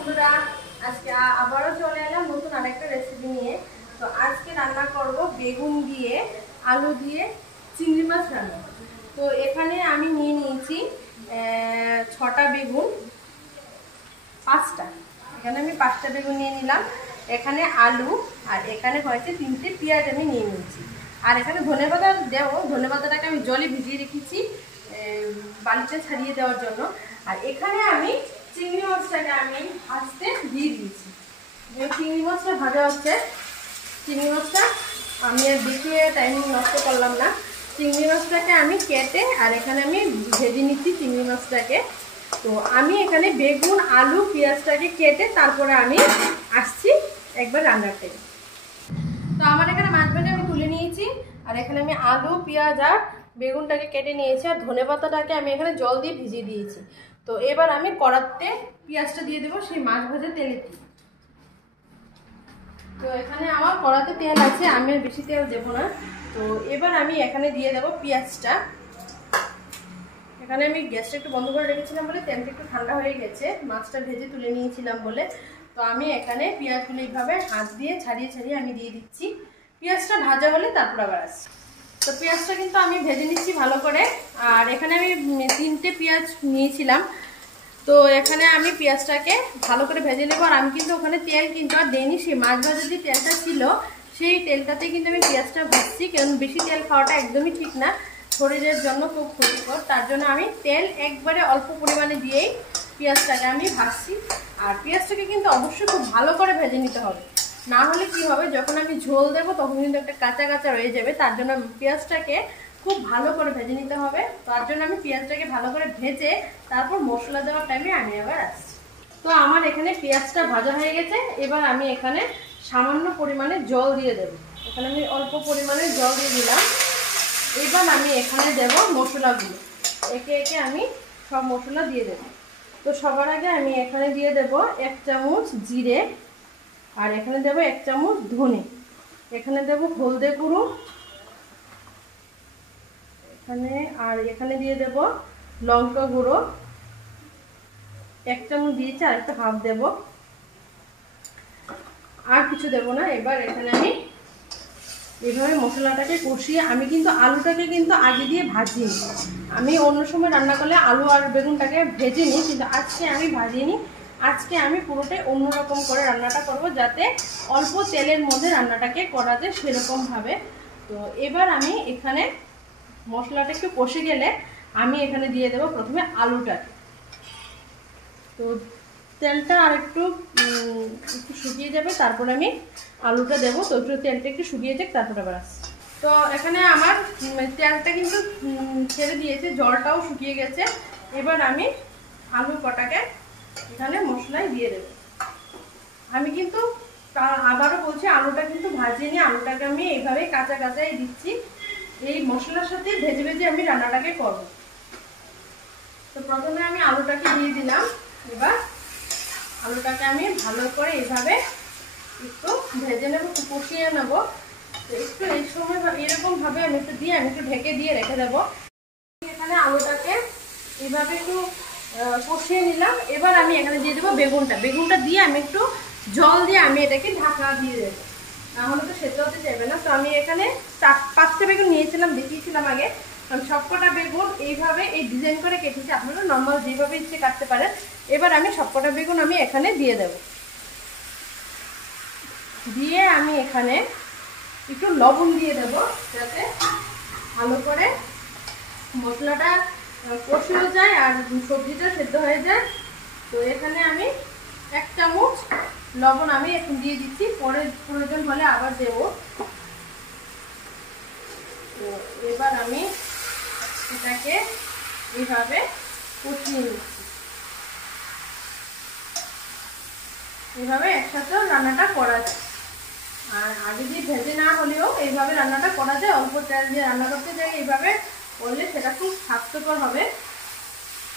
বন্ধুরা, আজকে আবারও চলে এলাম নতুন আরেকটা রেসিপি নিয়ে। তো আজকে রান্না করব বেগুন দিয়ে আলু দিয়ে চিংড়ি মাছ রান্না। তো এখানে আমি নিয়ে নিয়েছি 6টা বেগুন, 5টা, এখানে আমি 5টা বেগুন নিয়ে নিলাম। এখানে আলু আর এখানে হয়েছে 3টে পেঁয়াজ আমি নিয়ে নিয়েছি। আর এখানে ধনেপাতা দেবো, ধনেপাতাটাকে আমি জলে ভিজিয়ে রেখেছি বালিতে ছাড়িয়ে দেওয়ার জন্য। আর এখানে আমি চিংড়ি মাছটাকে আমি ভাজতে দিয়ে দিয়েছি। যে চিংড়ি মাছটা ভাজা হচ্ছে, চিংড়ি মাছটা আমি আর বেশি টাইম নষ্ট করলাম না। চিংড়ি মাছটাকে আমি কেটে আর এখানে আমি ভেজে নিচ্ছি চিংড়ি মাছটাকে। তো আমি এখানে বেগুন আলু পেঁয়াজটাকে কেটে তারপরে আমি আসছি একবার রান্নার থেকে। তো আমার এখানে মাছ ভাজা আমি তুলে নিয়েছি। আর এখানে আমি আলু পেঁয়াজ আর বেগুনটাকে কেটে নিয়েছি। আর ধনেপাতাটাকে আমি এখানে জল দিয়ে ভিজিয়ে দিয়েছি। তো এবার আমি কড়াতে পেঁয়াজটা দিয়ে দেবো সেই মাছ ভাজা তেলেতে। তো এখানে আমার কড়াতে তেল আছে, আমি আর বেশি তেল দেবো না। তো এবার আমি এখানে দিয়ে দেবো পেঁয়াজটা। এখানে আমি গ্যাসটা একটু বন্ধ করে রেখেছিলাম বলে তেলটা একটু ঠান্ডা হয়ে গেছে, মাছটা ভেজে তুলে নিয়েছিলাম বলে। তো আমি এখানে পেঁয়াজগুলো এইভাবে হাত দিয়ে ছাড়িয়ে ছাড়িয়ে আমি দিয়ে দিচ্ছি। পেঁয়াজটা ভাজা হলে তারপর আবার আসছি। তো পেঁয়াজটা কিন্তু আমি ভেজে নিচ্ছি ভালো করে। আর এখানে আমি 3টে পেঁয়াজ নিয়েছিলাম। তো এখানে আমি পেঁয়াজটাকে ভালো করে ভেজে নেবো। আর আমি কিন্তু ওখানে তেল কিন্তু আর দেইনি, সেই মাছ ভাজার যে তেলটা ছিল সেই তেলটাতে কিন্তু আমি পেঁয়াজটা ভাজছি। কারণ বেশি তেল খাওয়াটা একদমই ঠিক না, শরীরের জন্য খুব ক্ষতিকর। তার জন্য আমি তেল একবারে অল্প পরিমাণে দিয়েই পেঁয়াজটাকে আমি ভাজছি। আর পেঁয়াজটাকে কিন্তু অবশ্যই খুব ভালো করে ভেজে নিতে হবে, না হলে কি হবে, যখন আমি ঝোল দেবো তখন কিন্তু একটা কাঁচা কাঁচা রয়ে যাবে। তার জন্য পেঁয়াজটাকে খুব ভালো করে ভেজে নিতে হবে। তার জন্য আমি পেঁয়াজটাকে ভালো করে ভেজে তারপর মশলা দেওয়ার টাইমে আমি আবার আসছি। তো আমার এখানে পেঁয়াজটা ভাজা হয়ে গেছে। এবার আমি এখানে সামান্য পরিমাণে জল দিয়ে দেবো। এখানে আমি অল্প পরিমাণে জল দিয়ে দিলাম। এবার আমি এখানে দেব মশলাগুলো, একে একে আমি সব মশলা দিয়ে দেব। তো সবার আগে আমি এখানে দিয়ে দেব 1 চামচ জিরে, আর এখানে দেব 1 চামচ ধনে, এখানে দেব হলদে গুঁড়ো এখানে, আর এখানে দিয়ে দেব লঙ্কা গুঁড়ো 1 চামচ দিয়েছি, আর একটা হাফ দেব, আর কিছু দেব না। এবার এখানে আমি এইভাবে মশলাটাকে কষিয়ে, আমি কিন্তু আলুটাকে কিন্তু আগে দিয়ে ভাজিনি। আমি অন্য সময় রান্না করলে আলু আর বেগুনটাকে ভেজে নিই, কিন্তু আজকে আমি ভাজিনি। আজকে আমি পুরোটাই অন্যরকম করে রান্নাটা করব, যাতে অল্প তেলের মধ্যে রান্নাটাকে করা যায় সেরকমভাবে। তো এবার আমি এখানে মশলাটা একটু কষে গেলে আমি এখানে দিয়ে দেবো প্রথমে আলুটাকে। তো তেলটা আর একটু শুকিয়ে যাবে, তারপরে আমি আলুটা দেবো। তো একটু তেলটা একটু শুকিয়ে যাক, তারপরে আবার আসছি। তো এখানে আমার তেলটা কিন্তু ছেড়ে দিয়েছে, জলটাও শুকিয়ে গেছে। এবার আমি আলু কটাকে এখানে মশলায় দিয়ে দেবো। আমি কিন্তু আবারও বলছি, আলুটা কিন্তু ভাজিনি, আলুটাকে আমি এইভাবে কাঁচা কাঁচাই দিচ্ছি। এই মশলার সাথে ভেজে ভেজে আমি রান্নাটাকে করব। তো প্রথমে আমি আলুটাকে দিয়ে দিলাম। এবার আলুটাকে আমি ভালো করে এইভাবে একটু ভেজে নেব, কষিয়ে নেব। তো একটু এই সময় এরকমভাবে আমি একটু দিয়ে আমি একটু ঢেকে দিয়ে রেখে দেবো। এখানে আলুটাকে এইভাবে একটু কষিয়ে নিলাম। এবার আমি এখানে দিয়ে দেবো বেগুনটা দিয়ে আমি একটু জল দিয়ে আমি এটাকে ঢাকা দিয়ে দেবো, নাহলে তো সেদ্ধ হতে চাইবে না। তো আমি এখানে 5টা বেগুন নিয়েছিলাম, দেখিয়েছিলাম আগে। আমি সবকটা বেগুন এইভাবে এই ডিজাইন করে কেটেছি, আপনারা নর্মাল যেভাবে ইচ্ছে কাটতে পারেন। এবার আমি সবকটা বেগুন আমি এখানে দিয়ে দেব। দিয়ে আমি এখানে একটু লবণ দিয়ে দেব, যাতে ভালো করে মশলাটা কষিয়ে যায় আর সবজিটা সেদ্ধ হয়ে যায়। তো এখানে আমি 1 চামচ লবণ আমি এখন দিয়ে দিচ্ছি, পরে প্রয়োজন হলে আবার দেব। তো এবার আমি এটাকে এইভাবে কষিয়ে নিচ্ছি। এইভাবে একসাথে রান্নাটা করা যায়। আর আগে দিয়ে ভেজে না হলেও এইভাবে রান্নাটা করা যায়। অল্প তেল দিয়ে রান্না করতে চাই, এইভাবে করলে সেটা খুব স্বাস্থ্যকর হবে।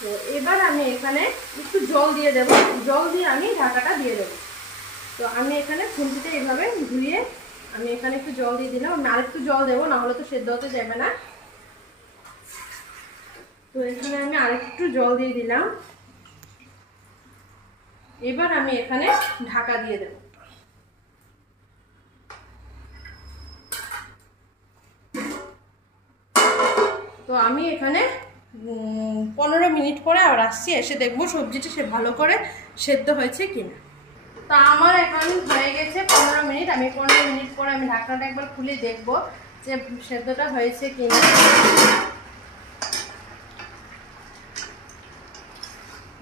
তো এবার আমি এখানে একটু জল দিয়ে দেব, জল দিয়ে আমি ঢাকাটা দিয়ে দেবো। তো আমি এখানে খুন্তিতে এইভাবে ধুয়ে আমি এখানে একটু জল দিয়ে দিলাম। আমি আরেকটু জল দেবো, না হলে তো সেদ্ধ হতে যাবে না। তো এখানে আমি আরেকটু জল দিয়ে দিলাম। এবার আমি এখানে ঢাকা দিয়ে দেব। তো আমি এখানে 15 মিনিট পরে আবার আসছি, এসে দেখবো সবজিটা সে ভালো করে সেদ্ধ হয়েছে কিনা। তা আমার এখন হয়ে গেছে 15 মিনিট। আমি 15 মিনিট পরে আমি ঢাকনাটা একবার খুলে দেখবো যে সেদ্ধটা হয়েছে কিনা।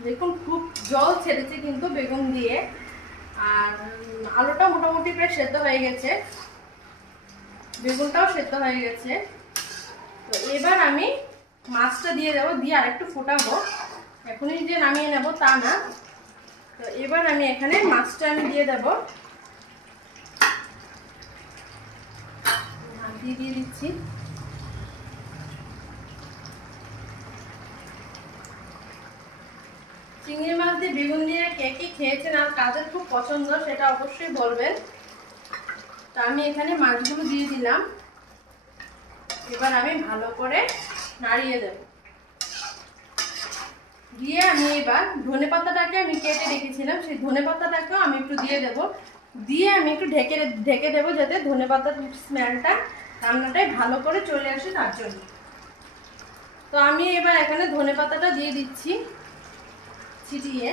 দেখুন খুব জল ছেড়েছে কিন্তু বেগুন দিয়ে, আর আলুটা মোটামুটি প্রায় সেদ্ধ হয়ে গেছে, বেগুনটাও সেদ্ধ হয়ে গেছে। তো এবার আমি মাছটা দিয়ে দেবো, দিয়ে আর একটু ফোটাবো, এখনই যে নামিয়ে নেব তা না। তো এবার আমি এখানে মাছটা আমি দিয়ে দেবো, দিয়ে দিচ্ছি। চিংড়ি মাছ দিয়ে বেগুন দিয়ে কে কি খেয়েছেন আর কাদের খুব পছন্দ সেটা অবশ্যই বলবেন। তো আমি এখানে মাছগুলো দিয়ে দিলাম, এবার আমি ভালো করে নাড়িয়ে দেব। দিয়ে আমি এবার ধনেপাতাটাকে আমি কেটে রেখেছিলাম, সেই ধনেপাতাটাকেও আমি একটু দিয়ে দেব, দিয়ে আমি একটু ঢেকে দেবো যাতে ধনেপাতার স্মেলটা রান্নাটায় ভালো করে চলে আসে তার জন্য। তো আমি এবার এখানে ধনেপাতাটা দিয়ে দিচ্ছি ছিটিয়ে।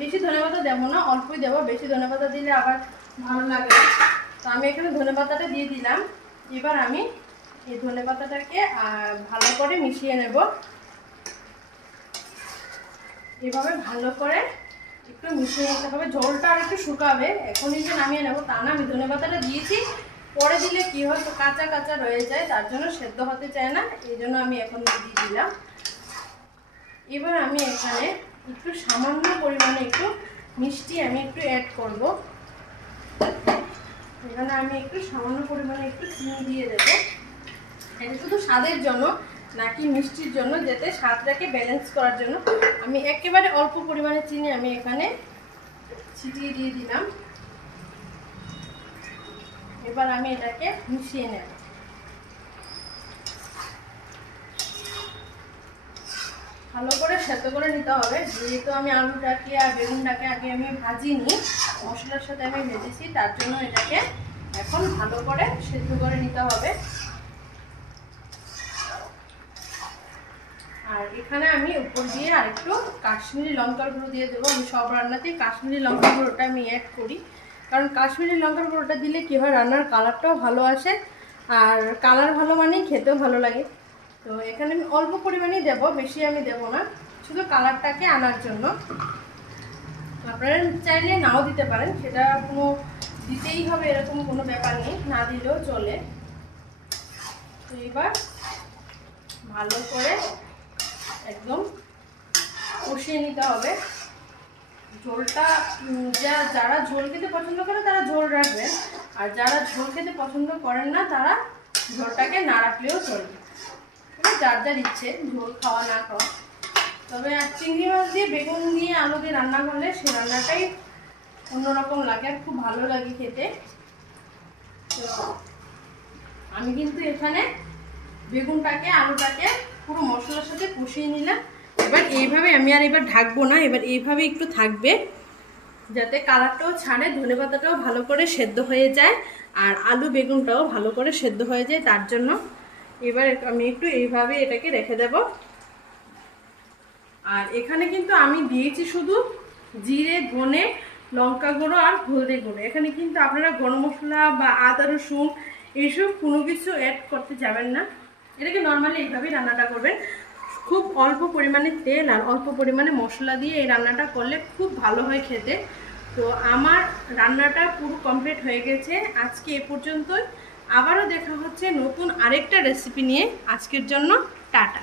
বেশি ধনেপাতা দেবো না, অল্পই দেবো, বেশি ধনেপাতা দিলে আবার ভালো লাগে না। তো আমি এখানে ধনেপাতাটা দিয়ে দিলাম। এবার আমি এই ধনেপাতাটাকে ভালো করে মিশিয়ে নেব। এভাবে ভালো করে একটু মিশিয়ে নিতে হবে, ঝোলটা আর একটু শুকাবে, এখনই যে নামিয়ে নেবো তা না। আমি ধনেপাতাটা দিয়েছি, পরে দিলে কি হয় তো কাঁচা কাঁচা রয়ে যায়, তার জন্য সেদ্ধ হতে চায় না, এই জন্য আমি এখন দিয়ে দিলাম। এবার আমি এখানে একটু সামান্য পরিমাণে একটু মিষ্টি আমি একটু অ্যাড করব। এখানে আমি একটু সামান্য পরিমাণে একটু চিনি দিয়ে দেবো। এটা শুধু স্বাদের জন্য নাকি মিষ্টির জন্য, যাতে স্বাদটাকে ব্যালেন্স করার জন্য আমি একেবারে অল্প পরিমাণে চিনি আমি এখানে ছিটিয়ে দিয়ে দিলাম। এবার আমি এটাকে মিশিয়ে নেব। ভালো করে সেদ্ধ করে নিতে হবে, যেহেতু আমি আলুটাকে আর বেগুনটাকে আগে আমি ভাজিনি, মশলার সাথে আমি ভেজেছি, তার জন্য এটাকে এখন ভালো করে সেদ্ধ করে নিতে হবে। আর এখানে আমি উপর দিয়ে আরেকটু কাশ্মীরি লঙ্কার গুঁড়ো দিয়ে দেবো। আমি সব রান্নাতেই কাশ্মীরি লঙ্কার গুঁড়োটা আমি অ্যাড করি, কারণ কাশ্মীরি লঙ্কার গুঁড়োটা দিলে কী হয় রান্নার কালারটাও ভালো আসে, আর কালার ভালো মানেই খেতেও ভালো লাগে। তো এখানে আমি অল্প পরিমাণেই দেবো, বেশি আমি দেবো না, শুধু কালারটাকে আনার জন্য। আপনারা চাইলে নাও দিতে পারেন, সেটা কোনো দিতেই হবে এরকম কোনো ব্যাপার নেই, না দিলেও চলে। তো এবার ভালো করে একদম কষিয়ে নিতে হবে। ঝোলটা যারা ঝোল খেতে পছন্দ করে তারা ঝোল রাখবেন, আর যারা ঝোল খেতে পছন্দ করেন না তারা ঝোলটাকে না রাখলেও চলবে, যার যার ইচ্ছে ঝোল খাওয়া না খাওয়া। তবে চিংড়ি মাছ দিয়ে বেগুন দিয়ে আলু দিয়ে রান্না করলে সে রান্নাটাই অন্যরকম লাগে আর খুব ভালো লাগে খেতে। তো আমি কিন্তু এখানে বেগুনটাকে আলুটাকে পুরো মশলার সাথে কষিয়ে নিলাম। এবার এইভাবে আমি আর এবার ঢাকবো না, এবার এইভাবে একটু থাকবে যাতে কালারটাও ছাড়ে, ধনেপাতাটাও ভালো করে সেদ্ধ হয়ে যায়, আর আলু বেগুনটাও ভালো করে সেদ্ধ হয়ে যায়, তার জন্য এবার আমি একটু এইভাবে এটাকে রেখে দেব। আর এখানে কিন্তু আমি দিয়েছি শুধু জিরে, ধনে, লঙ্কা গুঁড়ো আর হলদে গুঁড়ো। এখানে কিন্তু আপনারা গরম মশলা বা আদা রসুন এইসব কোনো কিছু অ্যাড করতে যাবেন না, এটাকে নর্মালি এইভাবেই রান্নাটা করবেন। খুব অল্প পরিমাণে তেল আর অল্প পরিমাণে মশলা দিয়ে এই রান্নাটা করলে খুব ভালো হয় খেতে। তো আমার রান্নাটা পুরো কমপ্লিট হয়ে গেছে আজকে এ পর্যন্তই। আবারও দেখা হচ্ছে নতুন আরেকটা রেসিপি নিয়ে। আজকের জন্য টাটা।